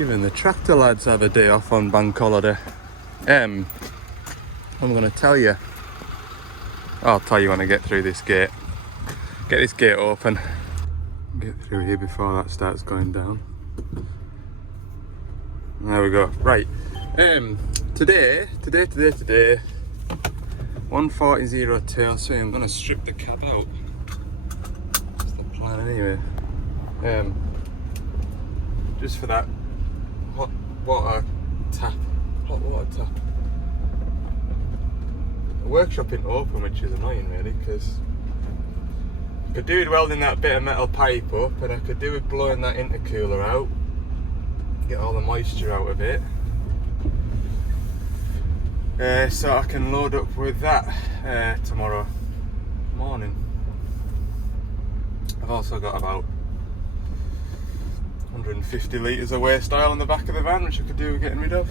Even the tractor lads have a day off on bank holiday. I'm gonna tell you. I'll tell you when I get through this gate. Get this gate open. Get through here before that starts going down. There we go. Right. Today. 140.02. So I'm gonna strip the cab out. That's the plan anyway. Just for that hot water tap. The workshop isn't open, which is annoying really, because I could do with welding that bit of metal pipe up, and I could do with blowing that intercooler out, get all the moisture out of it, so I can load up with that tomorrow morning. I've also got about 150 litres of waste oil in the back of the van, which I could do with getting rid of.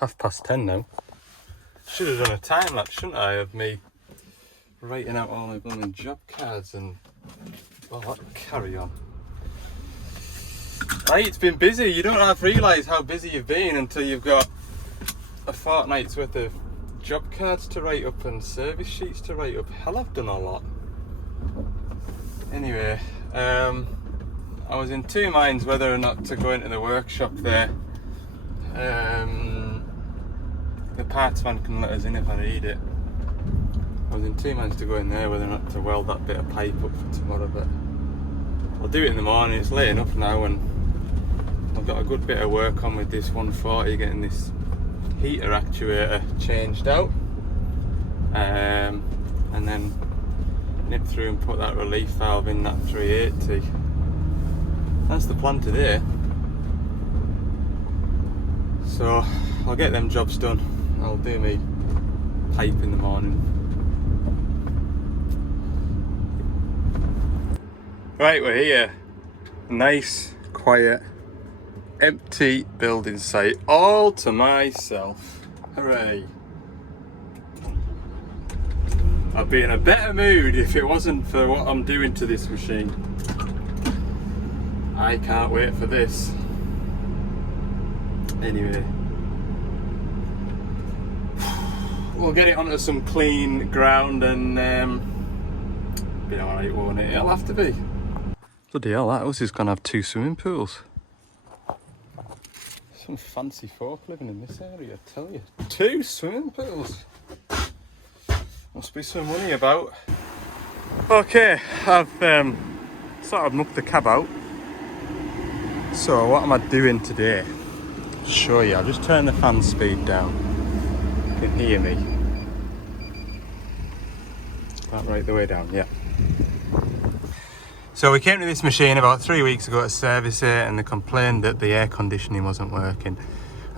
10:30 now. Should have done a time lapse, shouldn't I, of me writing out all my blooming job cards and all that carry on. Right, it's been busy. You don't half realise how busy you've been until you've got a fortnight's worth of job cards to write up and service sheets to write up. Hell, I've done a lot. Anyway, I was in two minds whether or not to go into the workshop there. The parts man can let us in if I need it. I was in two minds to go in there whether or not to weld that bit of pipe up for tomorrow, but I'll do it in the morning. It's late enough now, and I've got a good bit of work on with this 140, getting this heater actuator changed out, and then nip through and put that relief valve in that 380. That's the plan today. So I'll get them jobs done. I'll do me pipe in the morning. Right, we're here. Nice, quiet, empty building site, all to myself. Hooray. I'd be in a better mood if it wasn't for what I'm doing to this machine. I can't wait for this. Anyway, we'll get it onto some clean ground and be alright, won't it? It'll have to be. Bloody hell, that house is gonna have 2 swimming pools. Some fancy folk living in this area, I tell you. 2 swimming pools. Must be some money about. Okay, I've sort of mucked the cab out. So what am I doing today? Show you. I'll just turn the fan speed down. You can hear me. That right the way down, yeah. So we came to this machine about 3 weeks ago to service it, and they complained that the air conditioning wasn't working.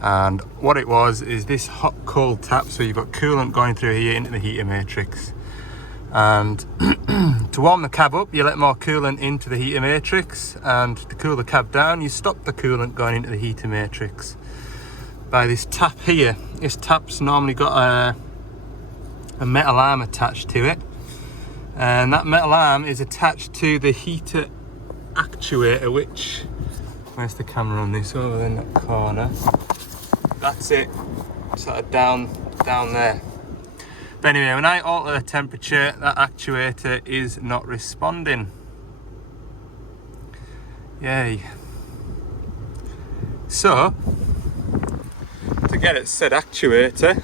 And what it was is this hot cold tap, so you've got coolant going through here into the heater matrix. And to warm the cab up, you let more coolant into the heater matrix, and to cool the cab down, you stop the coolant going into the heater matrix by this tap here. This tap's normally got a metal arm attached to it, and that metal arm is attached to the heater actuator, which, where's the camera on this? Over in that corner. That's it, sort of down there. But anyway, when I alter the temperature, that actuator is not responding. Yay. So, to get it said actuator,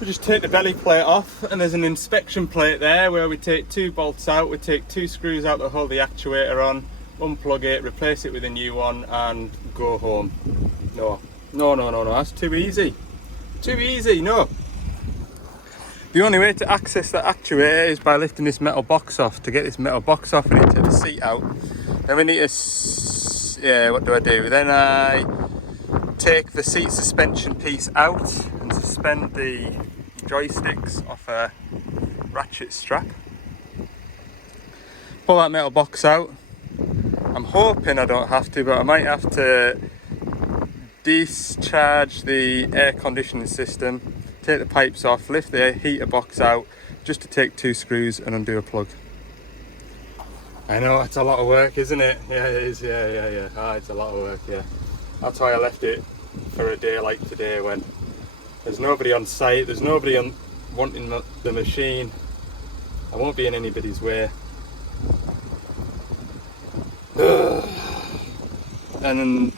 we just take the belly plate off, and there's an inspection plate there where we take 2 bolts out, we take 2 screws out to hold the actuator on, unplug it, replace it with a new one, and go home. No, that's too easy. Too easy, no. The only way to access that actuator is by lifting this metal box off. To get this metal box off, we need to take the seat out. Then we need to, what do? Then I take the seat suspension piece out and suspend the joysticks off a ratchet strap. Pull that metal box out. I'm hoping I don't have to, but I might have to discharge the air conditioning system, take the pipes off, lift the heater box out, just to take 2 screws and undo a plug. I know, it's a lot of work, isn't it? Yeah, it is, yeah. Ah, it's a lot of work, yeah. That's why I left it for a day like today when there's nobody on site, there's nobody on wanting the machine. I won't be in anybody's way. And then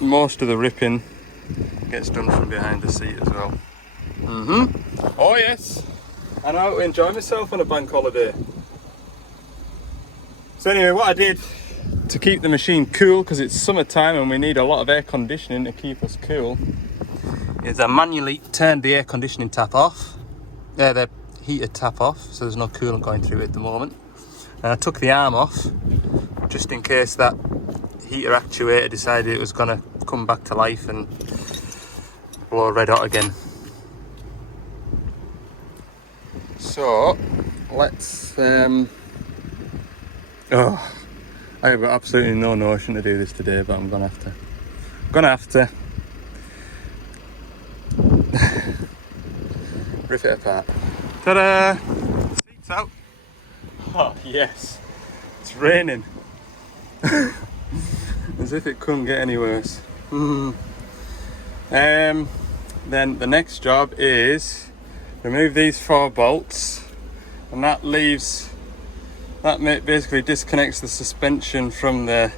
most of the ripping gets done from behind the seat as well. Oh yes, I know how to enjoy myself on a bank holiday. So anyway, what I did to keep the machine cool, because it's summertime and we need a lot of air conditioning to keep us cool, is I manually turned the air conditioning tap off. The heater tap off, so there's no coolant going through it at the moment. And I took the arm off, just in case that heater actuator decided it was going to come back to life and blow red hot again. So let's I have absolutely no notion to do this today, but I'm gonna have to rip it apart. Ta-da! Seats out. Oh yes, it's raining. As if it couldn't get any worse. Then the next job is remove these 4 bolts, and that basically disconnects the suspension from the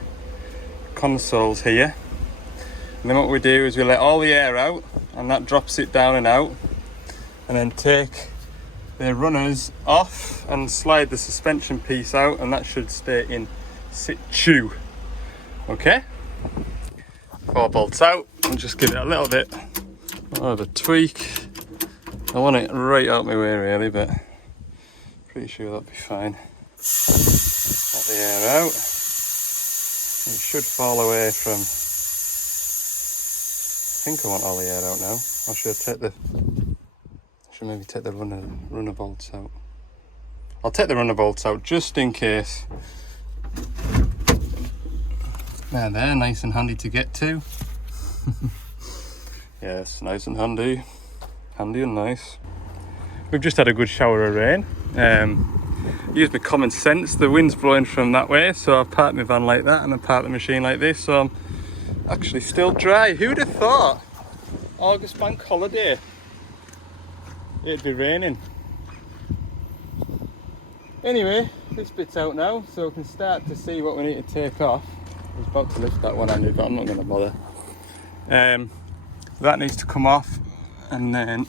consoles here. And then what we do is we let all the air out, and that drops it down and out, and then take the runners off and slide the suspension piece out, and that should stay in situ. Okay, 4 bolts out, and just give it a little bit of a tweak. I want it right out my way really, but pretty sure that'll be fine. Let the air out. It should fall away from. I think I want all the air out now. I should maybe take the runner bolts out. I'll take the runner bolts out just in case. They're nice and handy to get to. Yes, nice and handy. Handy and nice. We've just had a good shower of rain. Used my common sense. The wind's blowing from that way, so I've parked my van like that and I've parked the machine like this, so I'm actually still dry. Who'd have thought? August bank holiday, it'd be raining. Anyway, this bit's out now, so we can start to see what we need to take off. I was about to lift that one handed, but I'm not going to bother. That needs to come off, and then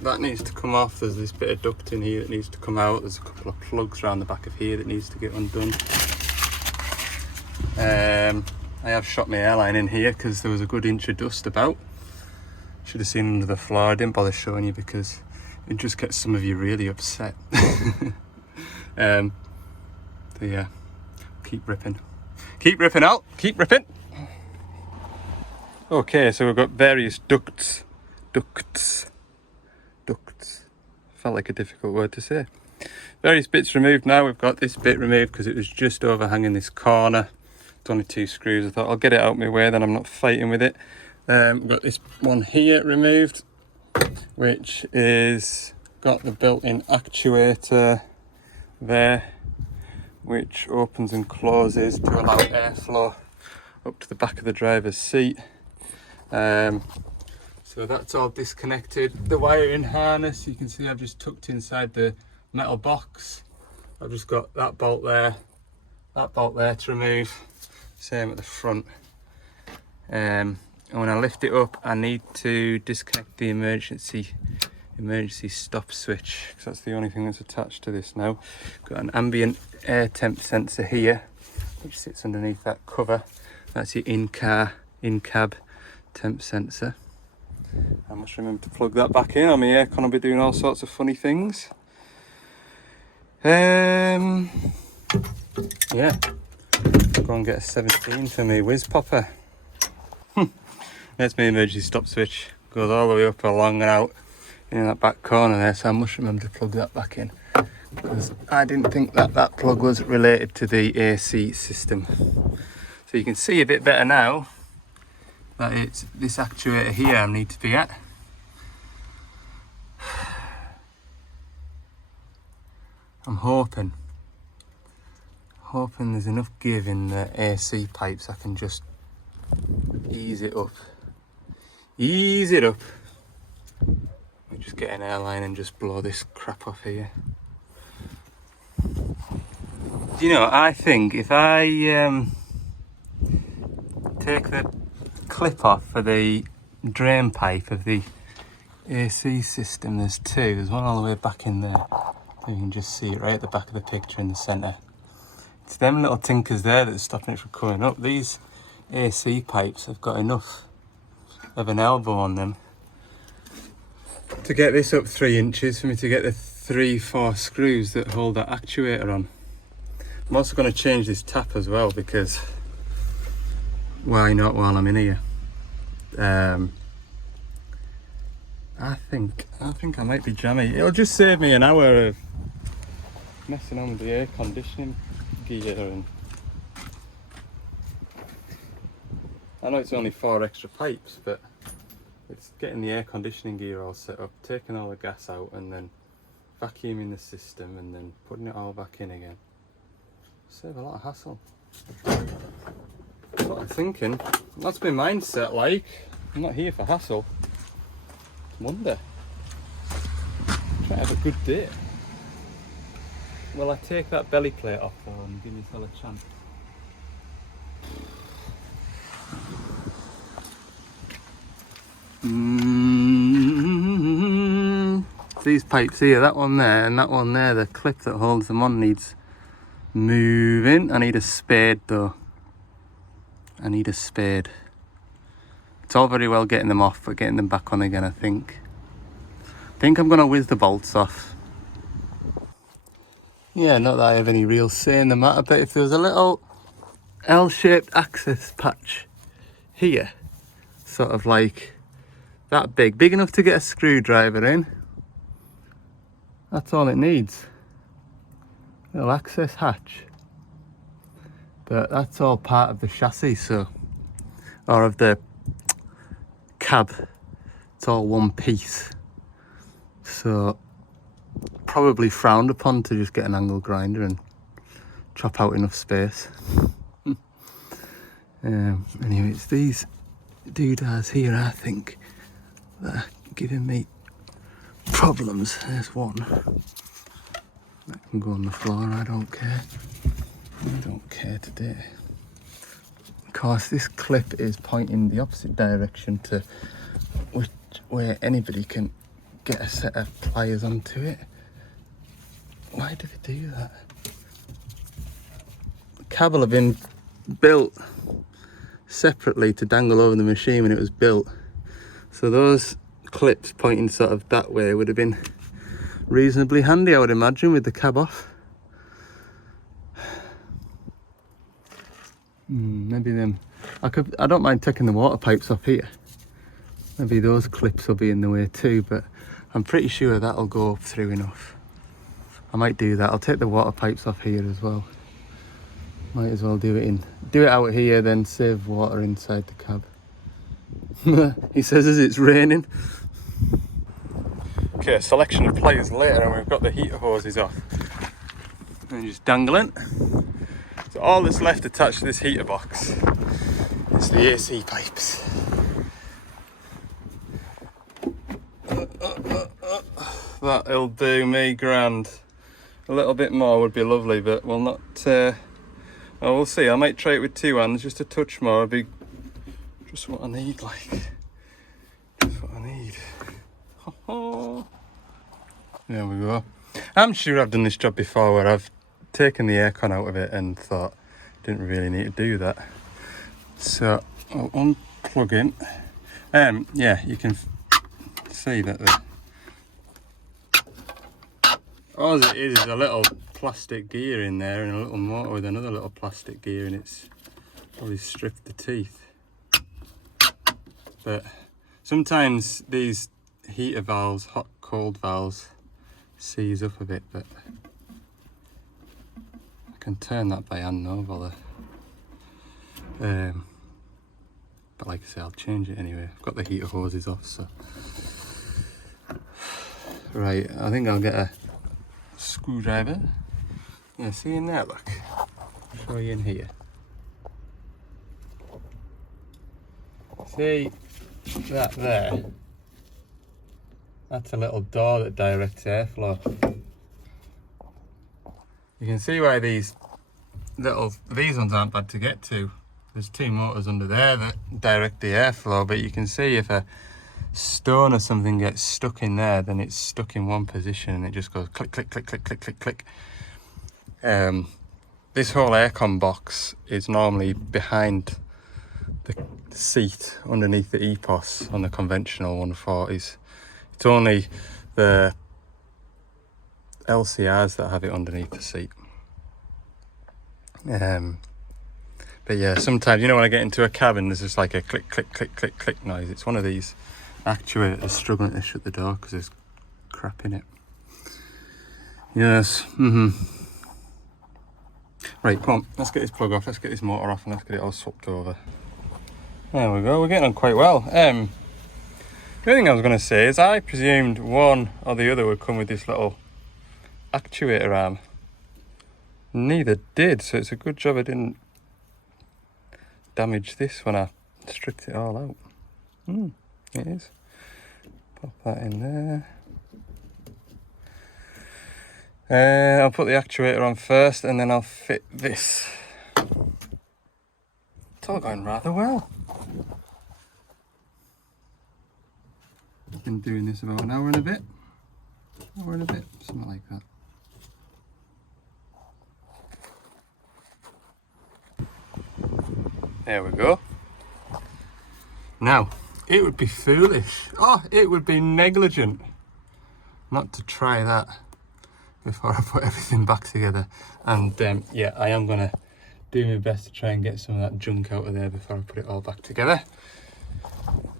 that needs to come off. There's this bit of duct in here that needs to come out. There's a couple of plugs around the back of here that needs to get undone. I have shot my airline in here because there was a good inch of dust about. Should have seen under the floor. I didn't bother showing you because it just gets some of you really upset. So yeah, keep ripping out, keep ripping. Okay, so we've got various ducts. Felt like a difficult word to say. Various bits removed now. We've got this bit removed because it was just overhanging this corner. It's only 2 screws. I thought I'll get it out of my way, then I'm not fighting with it. We've got this one here removed, which is got the built-in actuator there, which opens and closes to allow airflow up to the back of the driver's seat. So that's all disconnected. The wiring harness, you can see I've just tucked inside the metal box. I've just got that bolt there to remove. Same at the front. And when I lift it up, I need to disconnect the emergency stop switch, because that's the only thing that's attached to this now. Got an ambient air temp sensor here, which sits underneath that cover. That's your in-cab temp sensor. I must remember to plug that back in, or my aircon will be doing all sorts of funny things. Yeah, go and get a 17 for me whiz popper. There's my emergency stop switch, goes all the way up, along and out in that back corner there, so I must remember to plug that back in, because I didn't think that plug was related to the AC system. So you can see a bit better now that it's this actuator here I need to be at. I'm hoping Hoping there's enough give in the AC pipes I can just ease it up. Ease it up. We just get an airline and just blow this crap off here. Do you know, I think if I take the clip off for the drain pipe of the AC system, there's two. There's one all the way back in there. So you can just see it right at the back of the picture in the centre. It's them little tinkers there that's stopping it from coming up. These AC pipes have got enough of an elbow on them to get this up 3 inches for me to get the 3-4 screws that hold that actuator on. I'm also going to change this tap as well because why not while I'm in here? I think I might be jammy. It'll just save me an hour of messing on with the air conditioning gear, and I know it's only 4 extra pipes, but it's getting the air conditioning gear all set up, taking all the gas out and then vacuuming the system and then putting it all back in again. Save a lot of hassle. That's what I'm thinking. That's my mindset, like. I'm not here for hassle. It's Monday. Try to have a good day. Well, I take that belly plate off though and give myself a chance. These pipes here, that one there and that one there, the clip that holds them on needs moving. I need a spade though. I need a spade. It's all very well getting them off, but getting them back on again, I think. I'm going to whiz the bolts off. Yeah, not that I have any real say in the matter, but if there was a little L-shaped access patch here, sort of like that big enough to get a screwdriver in, that's all it needs. Little access hatch. But that's all part of the chassis, so, or of the cab. It's all one piece. So probably frowned upon to just get an angle grinder and chop out enough space. Anyway, it's these doodads here, I think, that are giving me problems. There's one. That can go on the floor, I don't care. I don't care today. Of course, this clip is pointing the opposite direction to where anybody can get a set of pliers onto it. Why did it do that? The cab will have been built separately to dangle over the machine when it was built. So those clips pointing sort of that way would have been reasonably handy, I would imagine, with the cab off. Maybe them. I don't mind taking the water pipes off here. Maybe those clips will be in the way too, but I'm pretty sure that'll go up through enough. I might do that. I'll take the water pipes off here as well. Might as well do it out here, then save water inside the cab. He says as it's raining. Okay, selection of pliers later, and we've got the heater hoses off. And just dangling. So all that's left attached to this heater box is the AC pipes. That'll do me grand. A little bit more would be lovely, but we'll not. We'll see. I might try it with 2 hands, just a touch more. It'd be just what I need, like. Just what I need. There we go. I'm sure I've done this job before where I've taken the aircon out of it and thought didn't really need to do that. So I'll unplug in. Yeah, you can see that all it is a little plastic gear in there and a little motor with another little plastic gear, and it's probably stripped the teeth. But sometimes these heater valves, hot cold valves, seize up a bit, but I can turn that by hand, no bother. But like I say, I'll change it anyway. I've got the heater hoses off, so. Right, I think I'll get a screwdriver. Yeah, see in there, look. show you in here. See that there? That's a little door that directs airflow. You can see why these ones aren't bad to get to. There's two motors under there that direct the airflow, but you can see if a stone or something gets stuck in there, then it's stuck in one position and it just goes click, click, click, click, click, click, click. This whole aircon box is normally behind the seat underneath the EPOS on the conventional 140s. It's only the LCRs that have it underneath the seat. But yeah, sometimes, you know, when I get into a cabin, there's just like a click, click, click, click, click noise. It's one of these actuators struggling to shut the door because there's crap in it. Yes. Right, come on, let's get this plug off, let's get this motor off, and let's get it all swapped over. There we go, we're getting on quite well. The only thing I was going to say is I presumed one or the other would come with this little actuator arm. Neither did, so it's a good job I didn't damage this when I stripped it all out. It is. Pop that in there. I'll put the actuator on first and then I'll fit this. It's all going rather well. I've been doing this about an hour and a bit. Something like that. There we go. Now, it would be foolish, it would be negligent not to try that before I put everything back together. And yeah, I am going to do my best to try and get some of that junk out of there before I put it all back together.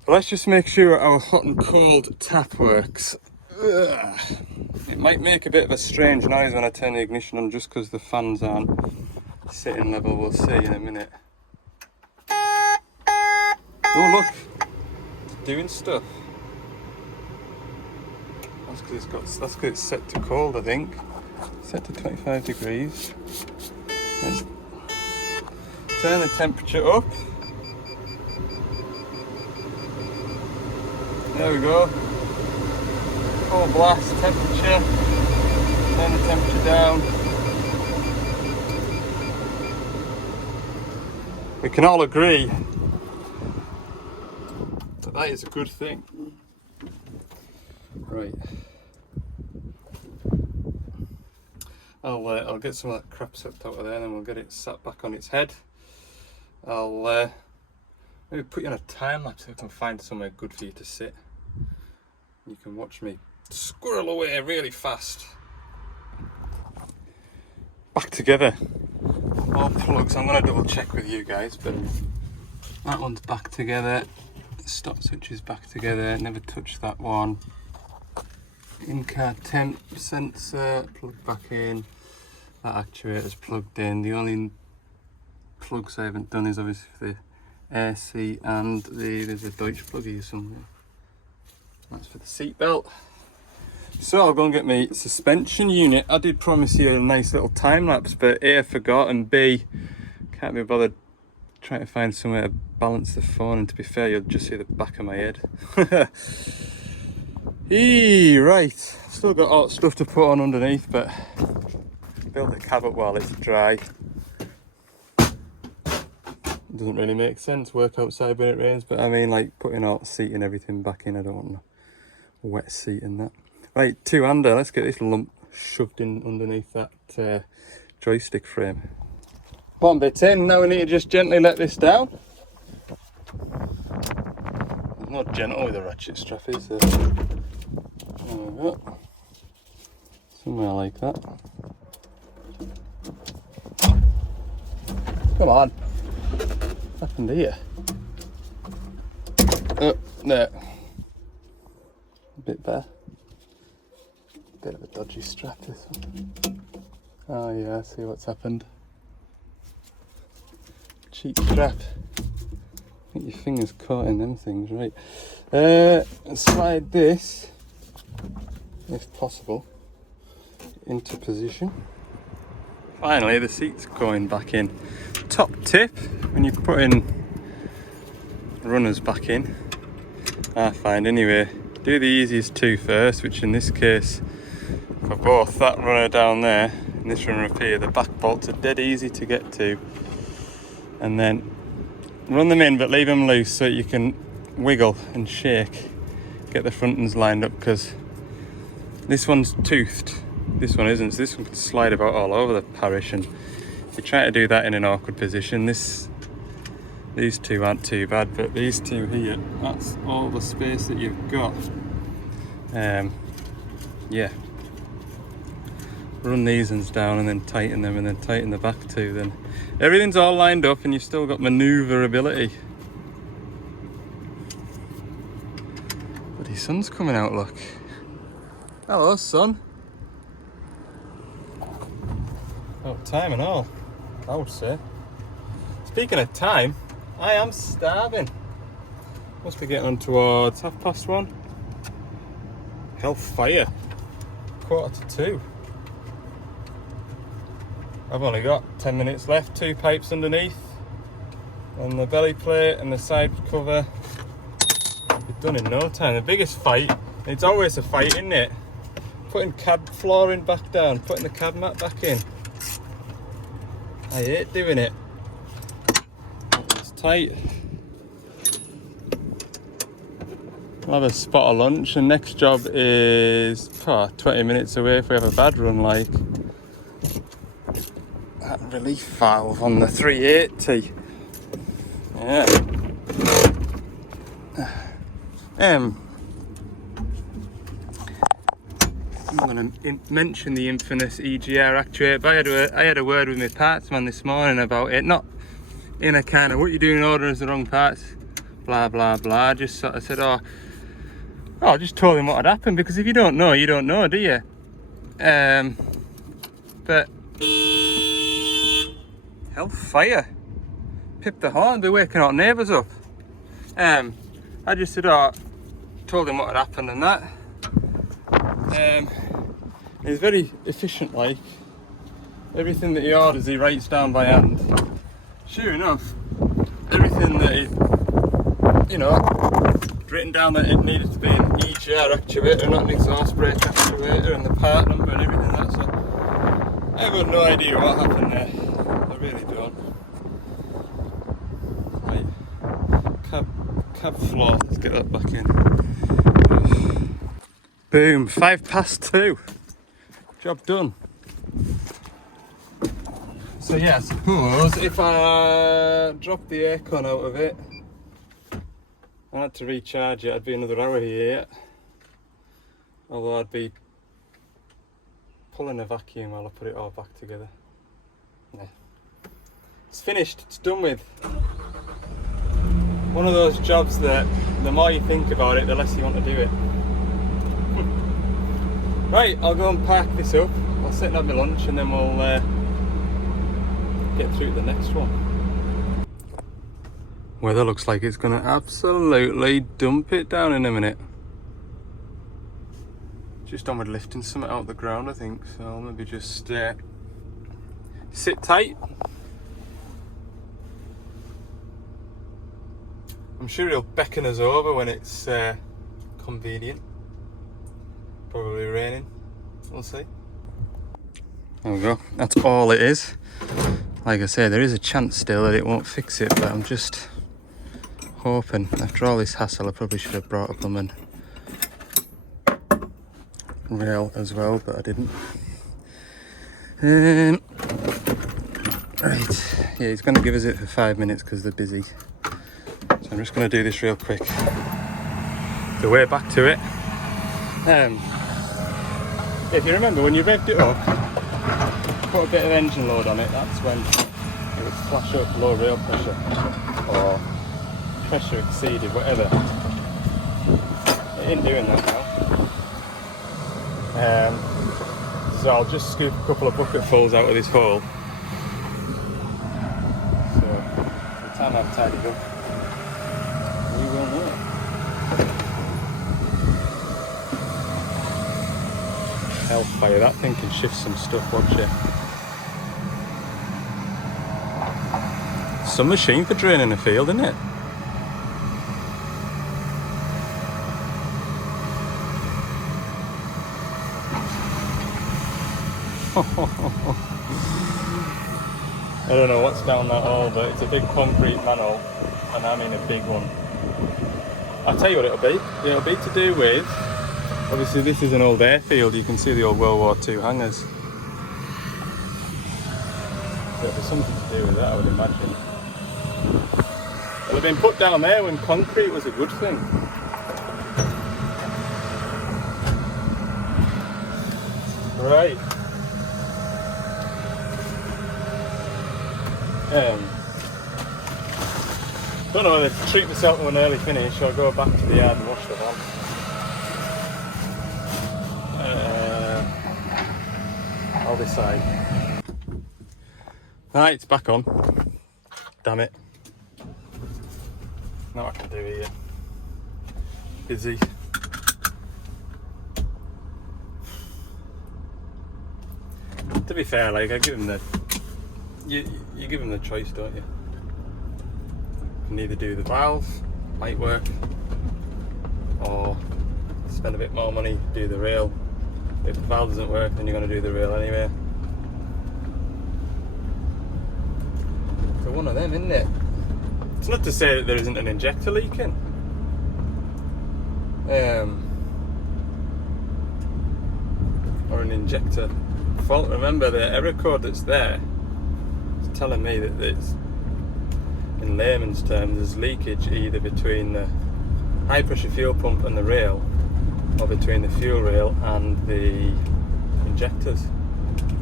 But let's just make sure our hot and cold tap works. Ugh. It might make a bit of a strange noise when I turn the ignition on just because the fans aren't sitting level. We'll see in a minute. Oh look, it's doing stuff. That's because it's set to cold, I think. Set to 25 degrees. Let's turn the temperature up. There we go. Full blast temperature. Turn the temperature down. We can all agree that is a good thing. Right. I'll get some of that crap sucked out of there and then we'll get it sat back on its head. I'll maybe put you on a time lapse so I can find somewhere good for you to sit. You can watch me squirrel away really fast. Back together. All plugs. I'm going to double check with you guys, but that one's back together. Stop switch is back together, never touched that one. In-car temp sensor plugged back in. That actuator's plugged in. The only plugs I haven't done is obviously for the air seat and there's a Deutsch plug here somewhere. That's for the seat belt. So I'll go and get my suspension unit. I did promise you a nice little time lapse, but A, I forgot, and B, can't be bothered trying to find somewhere to balance the phone, and to be fair, you'll just see the back of my head. Right, I've still got all stuff to put on underneath, but build the cab up while it's dry. It doesn't really make sense, work outside when it rains, but I mean, like putting all the seat and everything back in, I don't want a wet seat and that. Right, two-hander, let's get this lump shoved in underneath that joystick frame. One bit in, now we need to just gently let this down. There's no gentle with a ratchet strap, is there? There we go. Somewhere like that. Come on. What happened here? Oh, there. A bit better. Bit of a dodgy strap, this one. Oh yeah, I see what's happened. Cheap strap. I think your finger's caught in them things, right? Slide this, if possible, into position. Finally, the seat's going back in. Top tip, when you're putting runners back in, I find anyway, do the easiest two first, which in this case, for both that runner down there and this runner up here, the back bolts are dead easy to get to. And then run them in, but leave them loose so you can wiggle and shake, get the front ends lined up, because this one's toothed. This one isn't, so this one can slide about all over the parish, and if you try to do that in an awkward position, these two aren't too bad, but these two here, that's all the space that you've got. Yeah. Run these ones down and then tighten them, and then tighten the back two, then everything's all lined up and you've still got manoeuvrability. Bloody sun's coming out, look. Hello, sun. Oh, time and all, I would say. Speaking of time, I am starving. Must be getting on towards 1:30. Hellfire. 1:45. I've only got 10 minutes left, 2 pipes underneath, and the belly plate and the side cover. Be done in no time. The biggest fight, it's always a fight, isn't it? Putting cab flooring back down, putting the cab mat back in. I hate doing it. It's tight. I'll have a spot of lunch, and next job is 20 minutes away if we have a bad run, like that relief valve on the 380. Yeah. I'm going to mention the infamous EGR actuator, but I had a word with my parts man this morning about it, not in a kind of what you're doing ordering the wrong parts, blah blah blah. Just sort of said, I just told him what had happened, because if you don't know, you don't know, do you? But hellfire, pip the horn, be waking our neighbours up. I just said, told him what had happened and that. He's very efficient, like everything that he orders he writes down by hand. Sure enough, everything that written down that it needed to be an EGR actuator, not an exhaust brake actuator, and the part number and everything like that. So I've got no idea what happened there. I really don't. Right, cab floor. Let's get that back in. Boom, 2:05. Job done. So yeah, I suppose if I dropped the aircon out of it, I had to recharge it, I'd be another hour here. Although I'd be pulling a vacuum while I put it all back together. Yeah. It's finished, it's done with. One of those jobs that the more you think about it, the less you want to do it. Right, I'll go and pack this up. I'll sit and have my lunch, and then we'll get through to the next one. Weather looks like it's going to absolutely dump it down in a minute. Just on with lifting something out of the ground, I think. So I'll maybe just sit tight. I'm sure he'll beckon us over when it's convenient. Probably raining, we'll see. There we go, that's all it is. Like I say, there is a chance still that it won't fix it, but I'm just hoping. After all this hassle, I probably should have brought a plumbing rail as well, but I didn't. Right, yeah, he's going to give us it for 5 minutes because they're busy. So I'm just going to do this real quick. The way back to it. If you remember, when you revved it up, put a bit of engine load on it, that's when it would flash up low rail pressure or pressure exceeded, whatever. It ain't doing that now. So I'll just scoop a couple of bucketfuls out of this hole. So by the time I've tidied up, we will know. Hellfire, that thing can shift some stuff, watch it. some machine for draining a field, isn't it? I don't know what's down that hole, but it's a big concrete manhole, and I'm in a big one. I'll tell you what it'll be. It'll be to do with, obviously this is an old airfield, you can see the old World War II hangars. So it'll be something to do with that, I would imagine. It'll have been put down there when concrete was a good thing. Right. Don't know whether to treat myself to an early finish or go back to the yard and wash the van. I'll decide. Right, it's back on. Damn it. Now I can do here. Busy. To be fair, like I give him the you give him the choice, don't you? You can either do the valve, might work, or spend a bit more money, do the rail. If the valve doesn't work, then you're going to do the rail anyway. So one of them, isn't it? It's not to say that there isn't an injector leaking. Or an injector fault. Remember, the error code that's there is telling me that it's, in layman's terms, there's leakage either between the high pressure fuel pump and the rail, or between the fuel rail and the injectors.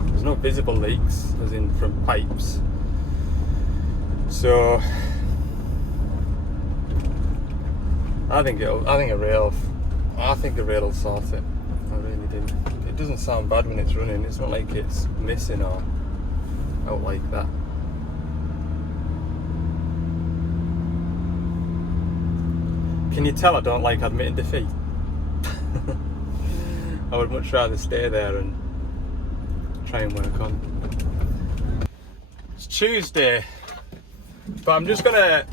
There's no visible leaks, as in from pipes. So I think a rail will sort it. I really do. It doesn't sound bad when it's running. It's not like it's missing or out like that. Can you tell I don't like admitting defeat? I would much rather stay there and try and work on. It's Tuesday, but I'm just gonna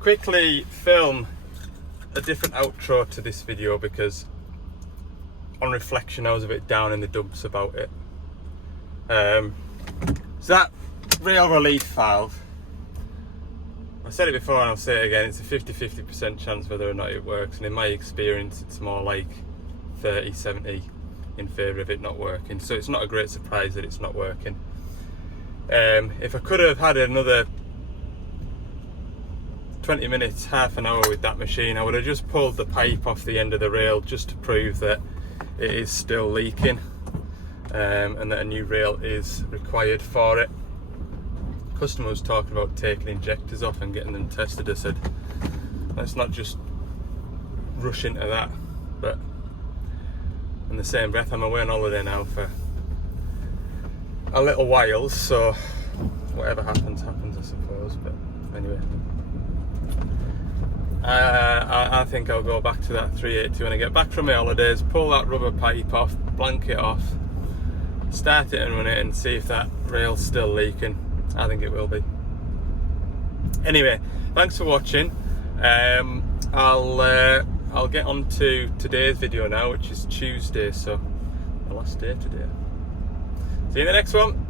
quickly film a different outro to this video because on reflection I was a bit down in the dumps about it. So that rail relief valve, I said it before and I'll say it again, it's a 50-50% chance whether or not it works, and in my experience it's more like 30-70 in favour of it not working, so it's not a great surprise that it's not working. If I could have had another 20 minutes, half an hour with that machine, I would have just pulled the pipe off the end of the rail just to prove that it is still leaking, and that a new rail is required for it. The customer was talking about taking injectors off and getting them tested. I said, let's not just rush into that, but in the same breath, I'm away on holiday now for a little while, so whatever happens, happens, I suppose. But anyway, I think I'll go back to that 380 when I get back from my holidays, pull that rubber pipe off, blank it off, start it and run it and see if that rail's still leaking. I think it will be. Anyway, thanks for watching. I'll get on to today's video now, which is Tuesday, so the last day today. See you in the next one.